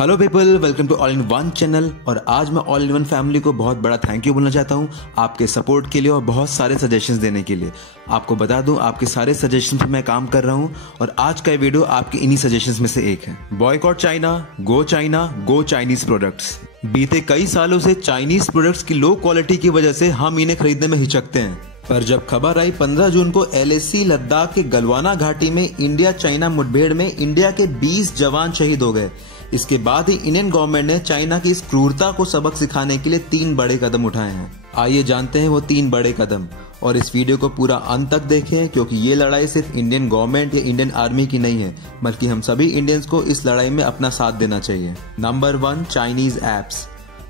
Hello people, welcome to all in one channel. और आज मैं ऑल इन वन फैमिली को बहुत बड़ा थैंक यू बोलना चाहता हूँ आपके सपोर्ट के लिए और बहुत सारे सजेशंस देने के लिए। आपको बता दूं, आपके सारे सजेशंस पे मैं काम कर रहा हूँ और आज का वीडियो आपके इन्हीं सजेशंस में से एक है। बॉयकॉट चाइना, गो चाइनीज प्रोडक्ट्स। बीते कई सालों से चाइनीज प्रोडक्ट्स की लो क्वालिटी की वजह से हम इन्हें खरीदने में हिचकते हैं, पर जब खबर आई 15 जून को LAC लद्दाख के गलवाना घाटी में इंडिया चाइना मुठभेड़ में इंडिया के 20 जवान शहीद हो गए, इसके बाद ही इंडियन गवर्नमेंट ने चाइना की इस क्रूरता को सबक सिखाने के लिए 3 बड़े कदम उठाए हैं। आइए जानते हैं वो 3 बड़े कदम, और इस वीडियो को पूरा अंत तक देखें क्योंकि ये लड़ाई सिर्फ इंडियन गवर्नमेंट या इंडियन आर्मी की नहीं है, बल्कि हम सभी इंडियंस को इस लड़ाई में अपना साथ देना चाहिए। Number 1, Chinese apps.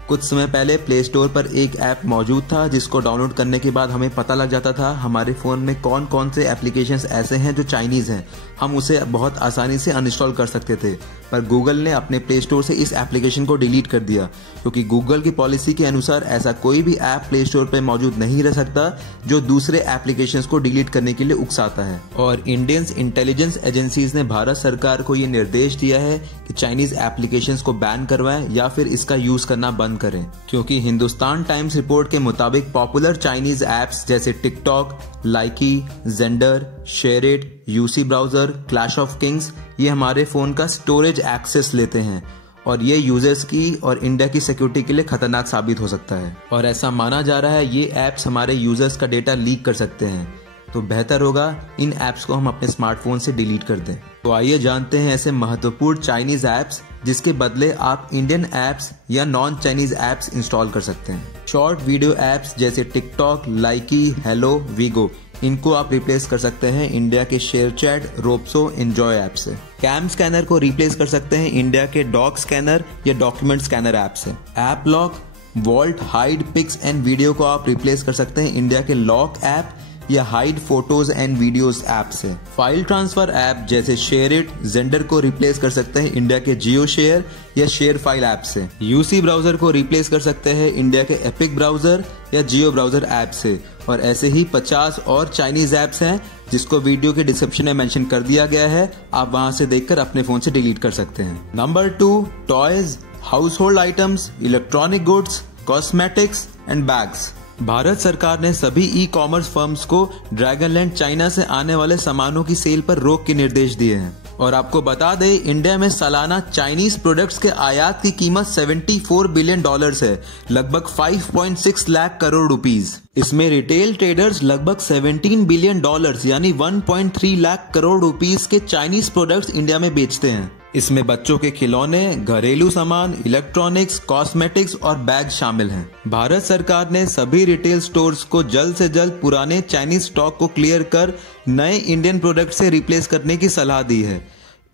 कुछ समय पहले प्ले स्टोर पर एक ऐप मौजूद था जिसको डाउनलोड करने के बाद हमें पता लग जाता था हमारे फोन में कौन कौन से एप्लीकेशंस ऐसे हैं जो चाइनीज हैं। हम उसे बहुत आसानी से अनइंस्टॉल कर सकते थे, पर गूगल ने अपने प्ले स्टोर से इस एप्लीकेशन को डिलीट कर दिया क्योंकि गूगल की पॉलिसी के अनुसार ऐसा कोई भी ऐप प्ले स्टोर पर मौजूद नहीं रह सकता जो दूसरे एप्लीकेशंस को डिलीट करने के लिए उकसाता है। और इंडियन इंटेलिजेंस एजेंसीज ने भारत सरकार को ये निर्देश दिया है कि चाइनीज एप्लीकेशंस को बैन करवाएं या फिर इसका यूज करना बंद करें, क्योंकि हिंदुस्तान टाइम्स रिपोर्ट के मुताबिक पॉपुलर चाइनीज ऐप्स जैसे TikTok, Likee, gender, SHAREit, UC browser, clash of Kings ये हमारे फोन का स्टोरेज एक्सेस लेते हैं और ये यूजर्स की और इंडिया की सिक्योरिटी के लिए खतरनाक साबित हो सकता है। और ऐसा माना जा रहा है ये ऐप्स हमारे यूजर्स का डेटा लीक कर सकते हैं, तो बेहतर होगा इन ऐप्स को हम अपने स्मार्टफोन से डिलीट कर दें। तो आइए जानते हैं ऐसे महत्वपूर्ण चाइनीज ऐप्स जिसके बदले आप इंडियन ऐप्स या नॉन चाइनीज ऐप्स इंस्टॉल कर सकते हैं। शॉर्ट वीडियो ऐप्स जैसे टिकटॉक, लाइकी, हेलो, वीगो, इनको आप रिप्लेस कर सकते हैं इंडिया के शेयरचैट, रोप्सो, एंजॉय ऐप से। कैम स्कैनर को रिप्लेस कर सकते हैं इंडिया के डॉग स्कैनर या डॉक्यूमेंट स्कैनर ऐप से। App lock, vault, hide pics and video को आप रिप्लेस कर सकते हैं इंडिया के लॉक ऐप या hide photos and videos app से। फाइल ट्रांसफर ऐप जैसे शेयरिट, जेंडर को रिप्लेस कर सकते हैं इंडिया के जियो शेयर या शेयर फाइल ऐप से। यूसी ब्राउजर को रिप्लेस कर सकते हैं इंडिया के एपिक ब्राउजर या जियो ब्राउजर ऐप से। और ऐसे ही 50 और चाइनीज ऐप्स हैं जिसको वीडियो के डिस्क्रिप्शन में मेंशन कर दिया गया है, आप वहां से देखकर अपने फोन से डिलीट कर सकते हैं। Number 2, toys, house hold items, electronic goods, cosmetics and bags. Bharat सरकार ने सभी ई-कॉमर्स फर्म्स को ड्रैगनलैंड चाइना से आने वाले सामानों की सेल पर रोक के निर्देश दिए हैं। और आपको बता दें, इंडिया में सालाना चाइनीज प्रोडक्ट्स के आयात की कीमत $74 बिलियन है, लगभग 5.6 लाख करोड़ रुपीस। इसमें रिटेल ट्रेडर्स लगभग $17 बिलियन यानी 1.3 लाख करोड़ रुपीस के चाइनीज प्रोडक्ट्स इंडिया में बेचते हैं। इसमें बच्चों के खिलौने, घरेलू सामान, इलेक्ट्रॉनिक्स, कॉस्मेटिक्स और बैग शामिल हैं। भारत सरकार ने सभी रिटेल स्टोर्स को जल्द से जल्द पुराने चाइनीज स्टॉक को क्लियर कर नए इंडियन प्रोडक्ट से रिप्लेस करने की सलाह दी है।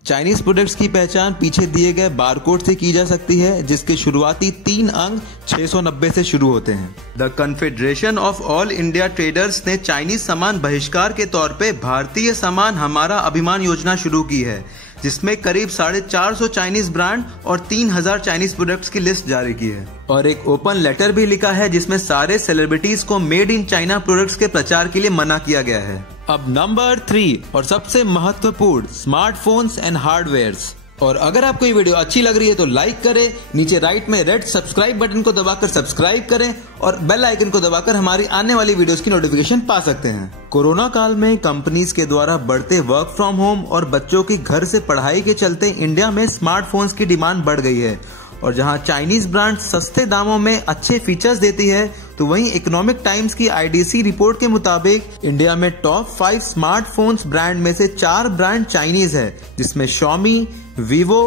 चाइनीज प्रोडक्ट्स की पहचान पीछे दिए गए बारकोड से की जा सकती है, जिसके शुरुआती 3 अंक 690 से शुरू होते हैं। The confederation of all India traders ने चाइनीज सामान बहिष्कार के तौर पे भारतीय सामान हमारा अभिमान योजना शुरू की है, जिसमें करीब 450 चाइनीज ब्रांड और 3000 चाइनीज प्रोडक्ट्स की लिस्ट जारी की है। और एक ओपन लेटर भी लिखा है जिसमें सारे सेलिब्रिटीज को मेड इन चाइना प्रोडक्ट्स के प्रचार के लिए मना किया गया है। अब नंबर 3 और सबसे महत्वपूर्ण, स्मार्टफोन्स एंड हार्डवेयर्स। और अगर आपको ये वीडियो अच्छी लग रही है तो लाइक करें, नीचे राइट में रेड सब्सक्राइब बटन को दबाकर सब्सक्राइब करें और बेल आइकन को दबाकर हमारी आने वाली वीडियोस की नोटिफिकेशन पा सकते हैं। कोरोना काल में कंपनीज के द्वारा बढ़ते वर्क फ्रॉम होम और बच्चों की घर से पढ़ाई के चलते इंडिया में स्मार्टफोन्स की डिमांड बढ़ गई है। और जहां चाइनीज ब्रांड सस्ते दामों में अच्छे फीचर्स देती है, तो वहीं इकोनॉमिक टाइम्स की IDC रिपोर्ट के मुताबिक इंडिया में टॉप 5 स्मार्टफोन्स ब्रांड में से 4 ब्रांड चाइनीज है, जिसमें Xiaomi, Vivo,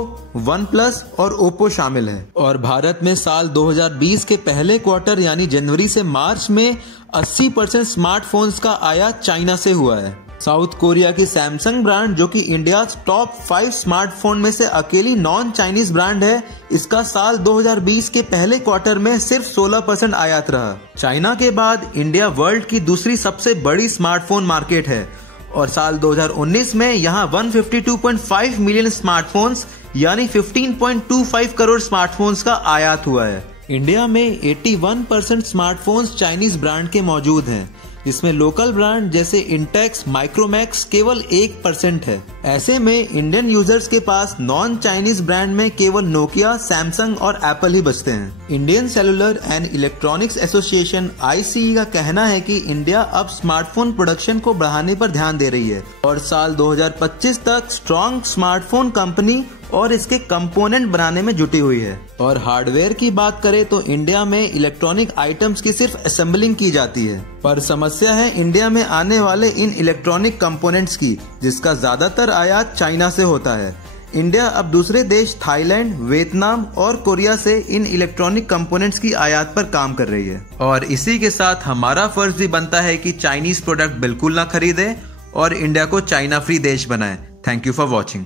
OnePlus और Oppo शामिल है। और भारत में साल 2020 के पहले क्वार्टर यानी जनवरी से मार्च में 80% स्मार्टफोन्स का आयात चाइना से हुआ है। साउथ कोरिया की सैमसंग ब्रांड, जो कि इंडिया टॉप 5 स्मार्टफोन में से अकेली नॉन चाइनीज ब्रांड है, इसका साल 2020 के पहले क्वार्टर में सिर्फ 16% आयात रहा। चाइना के बाद इंडिया वर्ल्ड की दूसरी सबसे बड़ी स्मार्टफोन मार्केट है और साल 2019 में यहाँ 152.5 मिलियन स्मार्टफोन्स यानी 15.25 करोड़ स्मार्टफोन्स का आयात हुआ है। इंडिया में 81% स्मार्टफोन्स चाइनीज ब्रांड के मौजूद हैं, जिसमें लोकल ब्रांड जैसे इंटेक्स, माइक्रोमैक्स केवल 1% है। ऐसे में इंडियन यूजर्स के पास नॉन चाइनीज ब्रांड में केवल नोकिया, सैमसंग और एप्पल ही बचते हैं। Indian cellular and electronics association ICE का कहना है कि इंडिया अब स्मार्टफोन प्रोडक्शन को बढ़ाने पर ध्यान दे रही है और साल 2025 तक स्ट्रॉन्ग स्मार्टफोन कंपनी और इसके कंपोनेंट बनाने में जुटी हुई है। और हार्डवेयर की बात करें तो इंडिया में इलेक्ट्रॉनिक आइटम्स की सिर्फ असेंबलिंग की जाती है, पर समस्या है इंडिया में आने वाले इन इलेक्ट्रॉनिक कंपोनेंट्स की, जिसका ज्यादातर आयात चाइना से होता है। इंडिया अब दूसरे देश थाईलैंड, वियतनाम और कोरिया से इन इलेक्ट्रॉनिक कंपोनेंट्स की आयात पर काम कर रही है। और इसी के साथ हमारा फर्ज भी बनता है कि चाइनीज प्रोडक्ट बिल्कुल ना खरीदें और इंडिया को चाइना फ्री देश बनाएं। Thank you for watching.